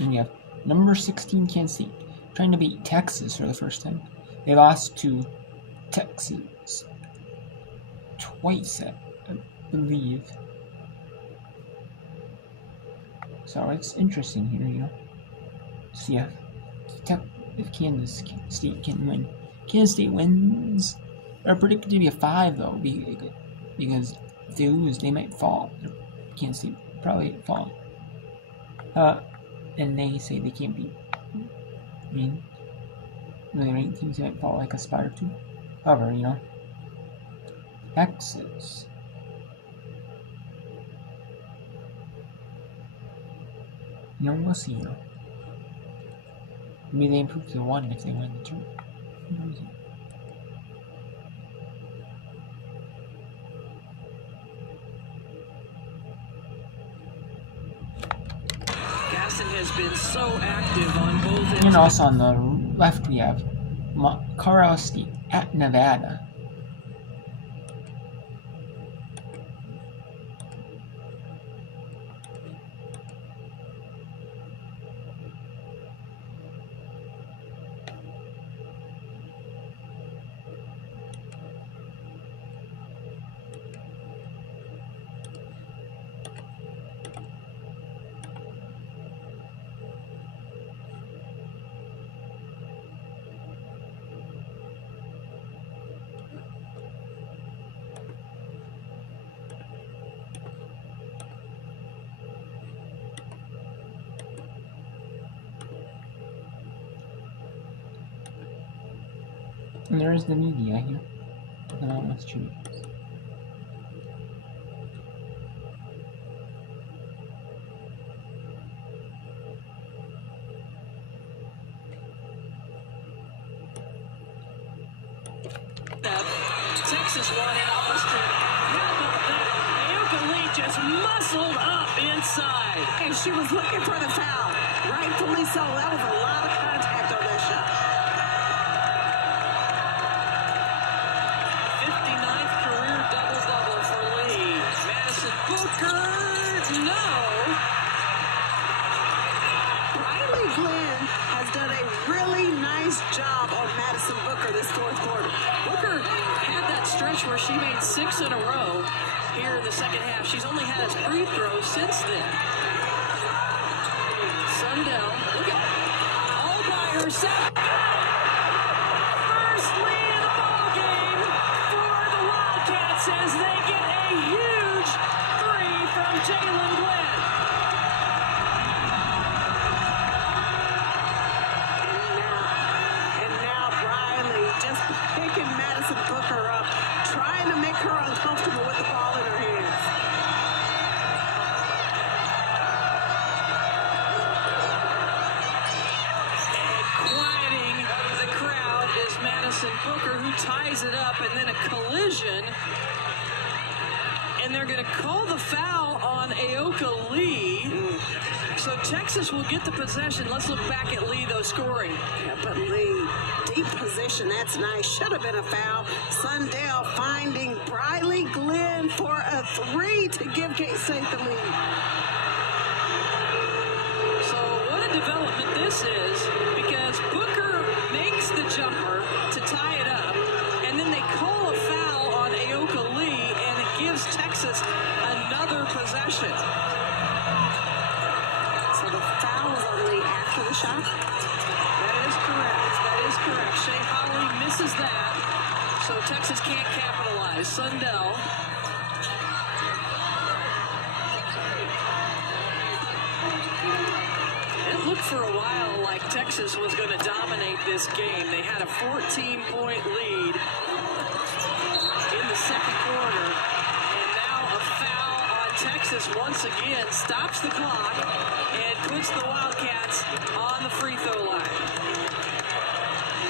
And we have number 16 Kansas State trying to beat Texas for the first time. They lost to Texas twice, I believe. So it's interesting here, you know. See if Kansas State can win. Kansas State wins are predicted to be a 5 though, because if they lose, they might fall. Kansas State probably fall. And they say they can't beat. I mean, really ranked teams might fall like a spot or two. However, you know, Texas. You know, we'll see. You know, maybe they improve to 1 if they win the 2. Who knows? Gaston has been so active on both ends. And also on the left we have Colorado State at Nevada. And there is the media here. No, that's true. Texas won in Austin. How about that? Ayoka Lee just muscled up inside. And she was looking for the foul. Rightfully so. That was a lot of contact on that shot. 59th career double-double for Lee. Madison Booker, no. Riley Glenn has done a really nice job on Madison Booker this fourth quarter. Booker had that stretch where she made 6 in a row here in the second half. She's only had a free throw since then. Sundell, look at all by herself. First lead of the ball game for the Wildcats as they get a huge 3 from Jalen Glenn. And now Riley just picking Madison Booker up, trying to make her uncomfortable with the ball in her hands. And quieting the crowd is Madison Booker, who ties it up, and then a collision. And they're going to call the foul on Ayoka Lee. So Texas will get the possession. Let's look back at Lee, though, scoring. Yeah, but Lee, deep position, that's nice. Should have been a foul. Sundell finding Riley Glenn for a 3 to give K-State the lead. So what a development this is, because Booker makes the jumper to tie it up, and then they call a foul on Ayoka Lee, and it gives Texas another possession. So the foul was on Lee after the shot. That is correct. That is correct. Shea Holley misses that, so Texas can't capitalize. Sundell. It looked for a while like Texas was going to dominate this game. They had a 14-point lead in the second quarter, and now a foul on Texas once again stops the clock and puts the Wildcats on the free throw line.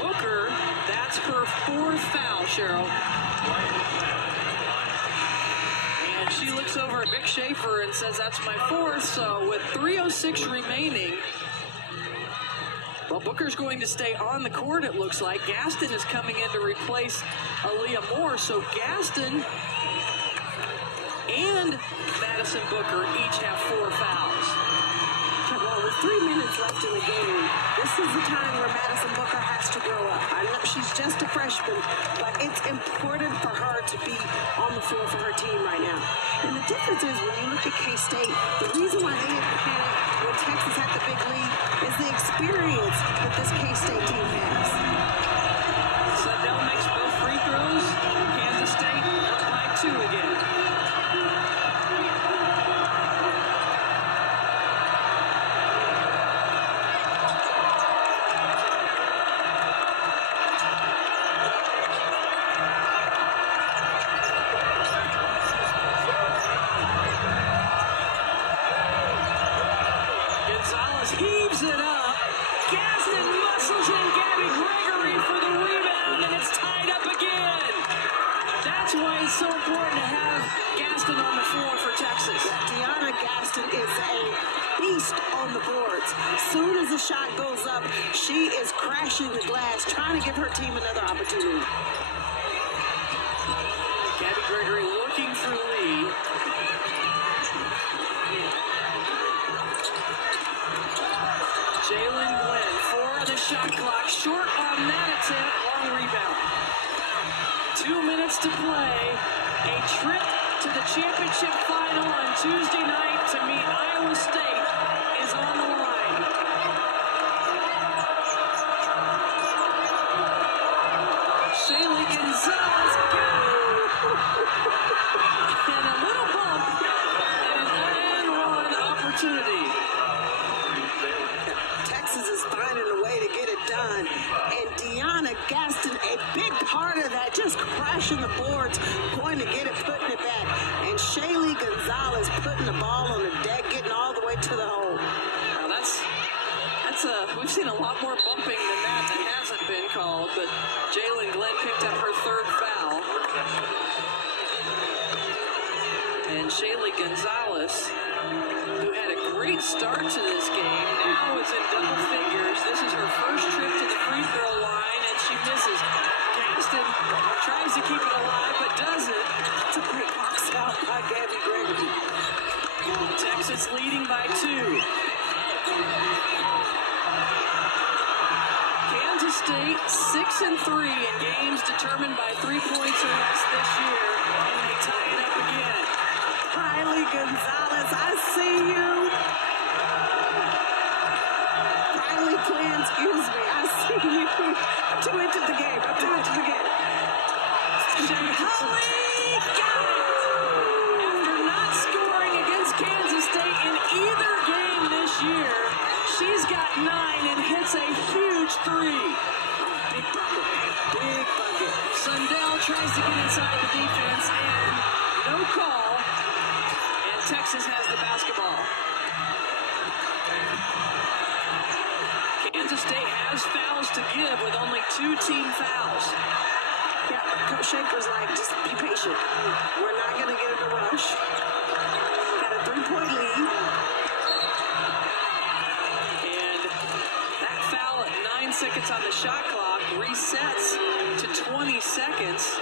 Booker, that's her 4th foul, Cheryl. And she looks over at Vic Schaefer and says, that's my 4th. So with 3:06 remaining, well, Booker's going to stay on the court, it looks like. Gaston is coming in to replace Aaliyah Moore. So Gaston and Madison Booker each have 4 fouls. Well, with 3 minutes minutes left in the game. This is the time where Madison Booker has to grow up. I know she's just a freshman, but it's important for her to be on the floor for her team right now. And the difference is when you look at K-State, the reason why they didn't panic when Texas had the big lead is the experience that this K-State team has. Sundell makes both free throws. Kansas State up by 2 again. Gonzalez heaves it up. Gaston muscles in Gabby Gregory for the rebound, and it's tied up again. That's why it's so important to have Gaston on the floor for Texas. Deanna Gaston is a beast on the boards. Soon as the shot goes up, she is crashing the glass, trying to give her team another opportunity. Gabby Gregory looking for Lee. Jalen Glenn, 4 on the shot clock, short on that attempt, long rebound. 2 minutes to play. A trip to the championship final on Tuesday night to meet Iowa State is on the line. Shaylee Gonzalez, and a little bump, and an and-one opportunity. Texas is finding a way to get it done. And Deanna Gaston, a big part of that, just crashing the boards, going to get it, putting it back. And Shaylee Gonzalez putting the ball on the deck, getting all the way to the hole. Now we've seen a lot more bumping than that hasn't been called, but Jalen Glenn picked up her 3rd foul. And Shaylee Gonzalez, who had a great start to this game, now is in double figures. This is her first trip to the free throw line, and she misses. Gaston tries to keep it alive, but doesn't. It's a great box out by Gabby Gregory. Texas leading by 2. Kansas State 6-3 in games determined by 3 points or less this year, and they tie it up again. Riley Gonzalez, I see you. Riley Glenn, excuse me, I see you. I'm too into the game. Shea Holley got it! After not scoring against Kansas State in either game this year, she's got 9 and hits a huge 3. Big bucket. Sundell tries to get inside the defense, and no call. And Texas has the basketball. Kansas State has fouls to give with only 2 team fouls. Yeah, Coach Shaker's like, just be patient. We're not going to get in a rush. Got a 3-point lead. And that foul at 9 seconds on the shot clock resets to 20 seconds.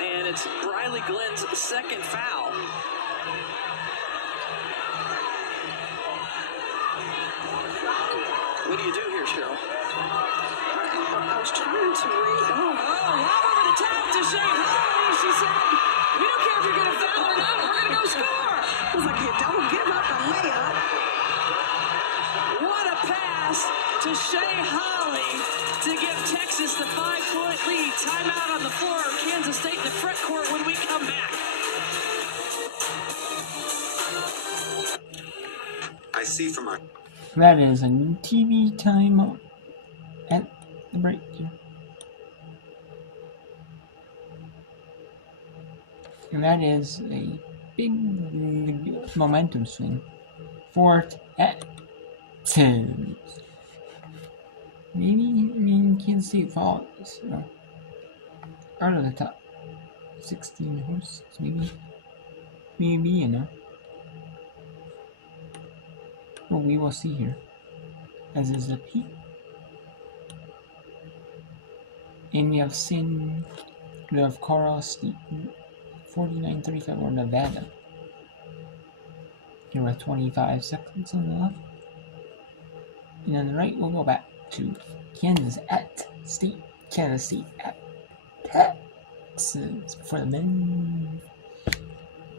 And it's Briley Glenn's 2nd foul. What do you do here, Cheryl? I was trying to read. Oh, lob over the top to Shea Holley. She said, we don't care if you're going to foul or not. We're going to go score. It was like, you don't give up a layup. What a pass to Shea Holley to give Texas the 5-point lead. Timeout on the floor of Kansas State in the front court when we come back. I see from our That is a TV time at the break here. And that is a big momentum swing. 4th at 2. Maybe, Kansas State falls out of the top 16 hosts, maybe, Well, we will see here, as is the peak. And we have Colorado State 49-35 or Nevada. Here with 25 seconds on the left. And on the right, we'll go back to Kansas at State. Kansas State at Texas for the men.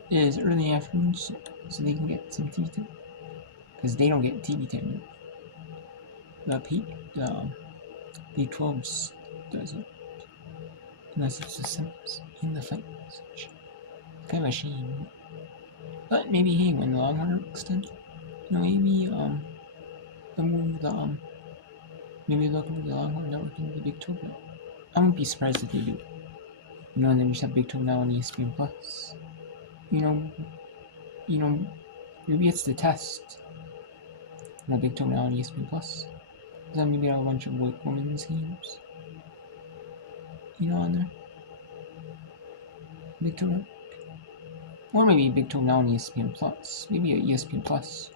It is early afternoon, so they can get some TV time. Because they don't get TV time. The Big 12 doesn't. Unless it's the Sims in the fight. Kind of a shame. But maybe, hey, when the Longhorn extend, maybe they'll move the maybe they'll move the Longhorn Network into the Big 12 now. I wouldn't be surprised if they do. And then we just have Big 12 now on ESPN Plus. Maybe it's the test. The Big 12 now on ESPN Plus. Then maybe have a bunch of women's games. On there. Big 12. Or maybe Big 12 now on ESPN Plus. Maybe ESPN Plus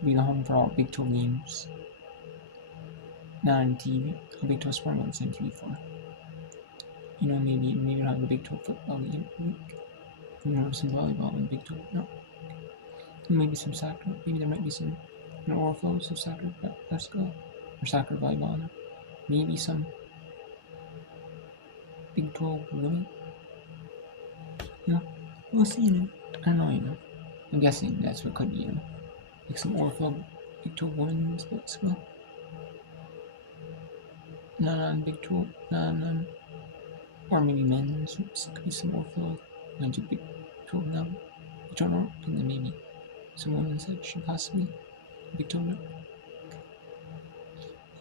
will be the home for all Big 12 games. Not on TV. Big 12 Sport on the same TV for. Maybe we'll have the Big 12 football game week. Some volleyball in Big 12. No. Maybe some soccer. Maybe there might be some overflows of soccer basketball or soccer volleyball. Maybe some Big 12 women. We'll see. I don't know. I'm guessing that's what could be. Like some overflow Big 12 women's basketball. Not on Big 12. Or maybe men's. Could be some overflow. Into Big 12 now. I don't know. And then maybe some women's section possibly. Big 12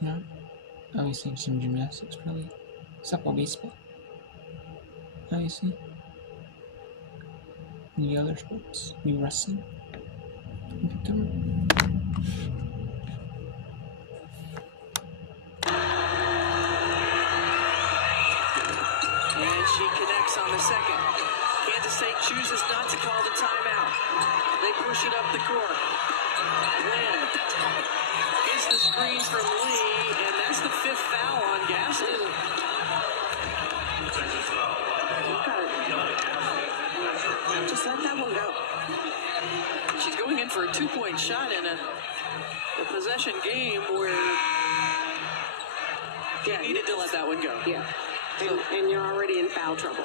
now. Obviously some gymnastics probably. Softball, baseball. Obviously. Any other sports? Maybe wrestling. Big 12. She connects on the second. Kansas State chooses not to call the timeout. They push it up the court. Lynn gets the screen from Lee, and that's the 5th foul on Gaston. Just let that one go. She's going in for a 2-point shot in a possession game where you needed to let that one go. Yeah. And you're already in foul trouble.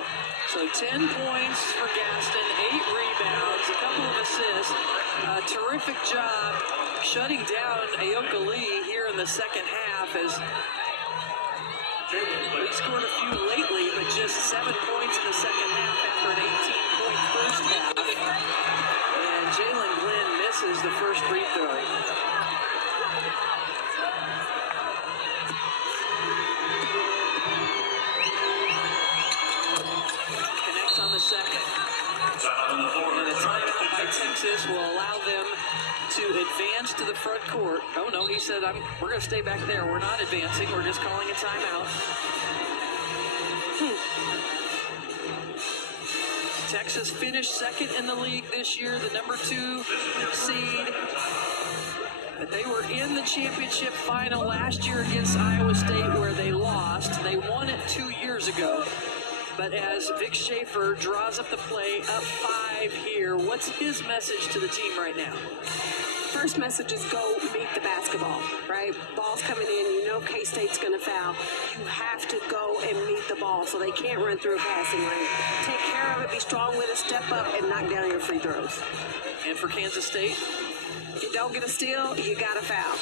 So 10 points for Gaston, 8 rebounds, a couple of assists. Terrific job shutting down Ayoka Lee here in the second half as Lee scored a few lately, but just 7 points in the second half after an 18-point first half. And Jalen Glenn misses the first free throw. Second. And a timeout by Texas will allow them to advance to the front court. Oh no, he said, we're going to stay back there. We're not advancing. We're just calling a timeout. Texas finished second in the league this year, the number 2 seed. But they were in the championship final last year against Iowa State where they lost. They won it 2 years ago. But as Vic Schaefer draws up the play, up 5 here, what's his message to the team right now? First message is go meet the basketball, right? Ball's coming in, K-State's going to foul. You have to go and meet the ball so they can't run through a passing lane. Take care of it, be strong with it, step up, and knock down your free throws. And for Kansas State? If you don't get a steal, you got to foul.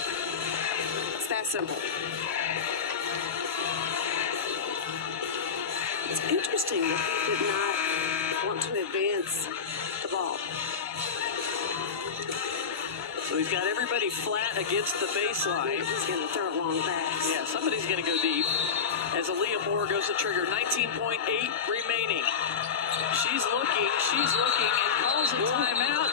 It's that simple. It's interesting that he did not want to advance the ball. So he's got everybody flat against the baseline. He's going to throw it long pass. Yeah, somebody's going to go deep. As Aaliyah Moore goes to trigger, 19.8 remaining. She's looking, and calls a timeout.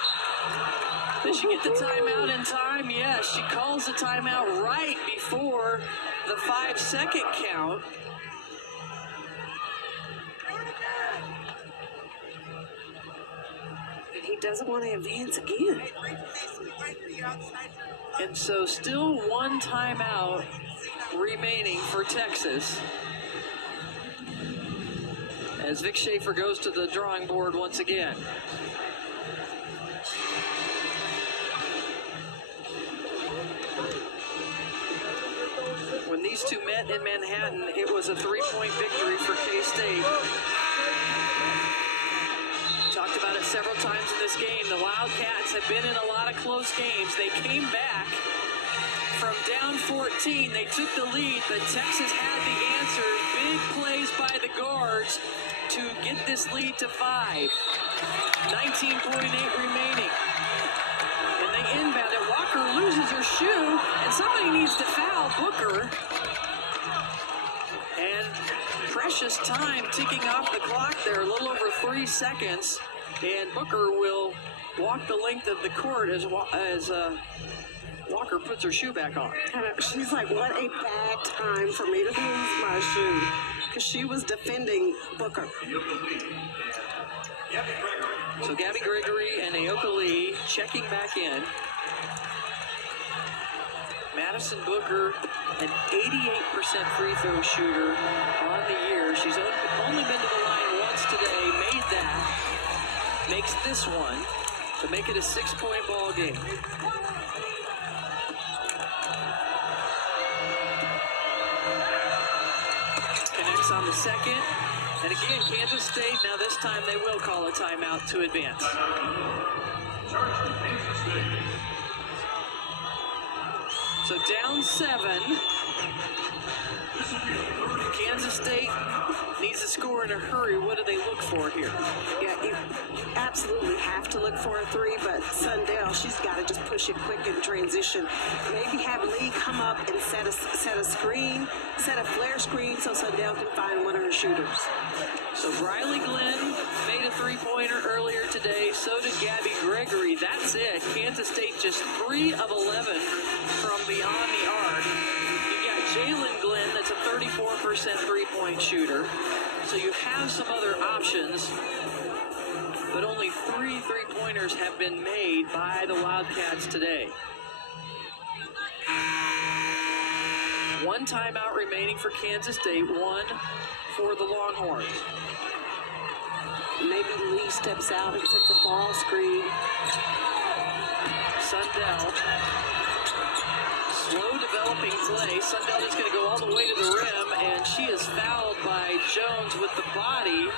Did she get the timeout in time? Yes, she calls the timeout right before the 5-second count. He doesn't want to advance again. And so still 1 timeout remaining for Texas. As Vic Schaefer goes to the drawing board once again. these two met in Manhattan, it was a 3-point victory for K-State. Talked about it several times in this game. The Wildcats have been in a lot of close games. They came back from down 14. They took the lead, but Texas had the answer. Big plays by the guards to get this lead to 5. 19.8 remaining. And they inbound it. Walker loses her shoe, and somebody needs to foul Booker. And precious time ticking off the clock there, a little over 3 seconds. And Booker will walk the length of the court as Walker puts her shoe back on. She's like, what a bad time for me to lose my shoe. Because she was defending Booker. So Gabby Gregory and Aoka Lee checking back in. Madison Booker, an 88% free throw shooter on the year. She's only been to the line once today, made that. Makes this one to make it a 6-point ball game. Connects on the second. And again, Kansas State, now this time they will call a timeout to advance. So down 7. Kansas State needs to score in a hurry. What do they look for here? Yeah, you absolutely have to look for a 3, but Sundell, she's got to just push it quick in transition. Maybe have Lee come up and set a screen, set a flare screen so Sundell can find one of her shooters. So Riley Glenn made a 3-pointer earlier today. So did Gabby Gregory. That's it. Kansas State just 3 of 11 from beyond the arc. You got Jalen Glenn, that's a 34% 3-point shooter. So you have some other options, but only 3 3-pointers have been made by the Wildcats today. 1 timeout remaining for Kansas State, 1 for the Longhorns. Maybe Lee steps out and sets a ball screen. Sundell. Slow developing play. Sundell is going to go all the way to the rim, and she is fouled by Jones with the body.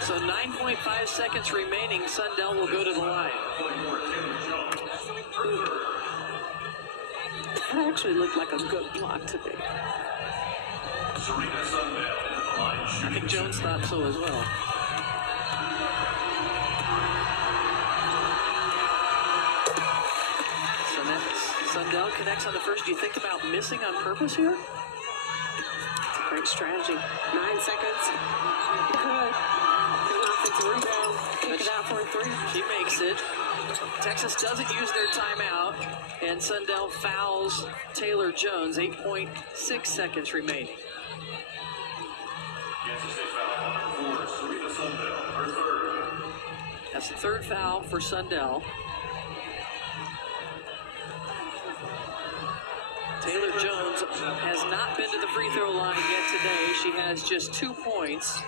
So 9.5 seconds remaining. Sundell will go to the line. That actually looked like a good block today. I think Jones thought so as well. So Sundell connects on the first. Do you think about missing on purpose here? Great strategy. 9 seconds. Good. An offensive rebound. Kick it out for a 3. She makes it. Texas doesn't use their timeout, and Sundell fouls Taylor Jones. 8.6 seconds remaining. That's the 3rd foul for Sundell. Taylor Jones has not been to the free throw line yet today. She has just 2 points.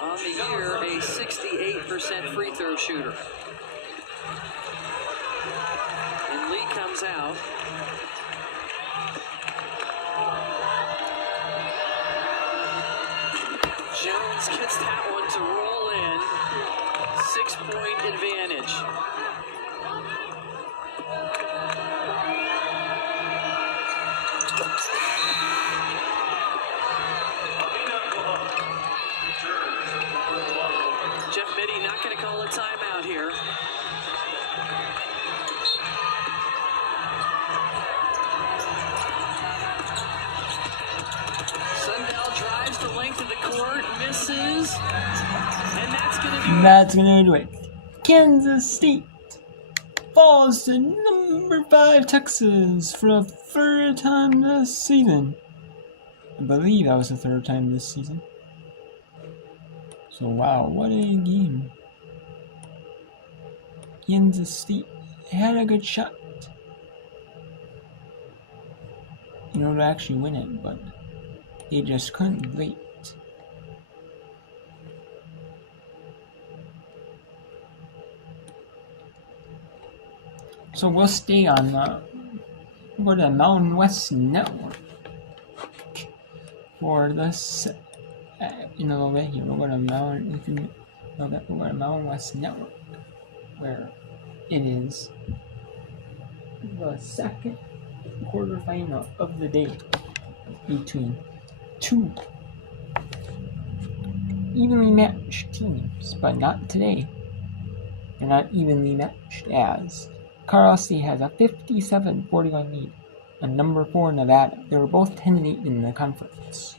On the year, a 68% free throw shooter. And Lee comes out. Jones gets that one to roll in. 6-point advantage. Jeff Mitty not going to call a timeout here. Sundell drives the length of the court, misses, and that's going to do it. That's gonna do it. Kansas State falls to number 5 Texas for the 3rd time this season. I believe that was the 3rd time this season. So wow, what a game. Kansas State had a good shot, to actually win it, but they just couldn't wait. So we'll stay on go to the Mountain West Network. for this in a little bit here. We'll go to Mountain West Network, where it is the second quarterfinal of the day between two evenly matched teams, but not today. They're not evenly matched, as Colorado State has a 57-41 lead on number 4 Nevada. They were both 10-8 in the conference.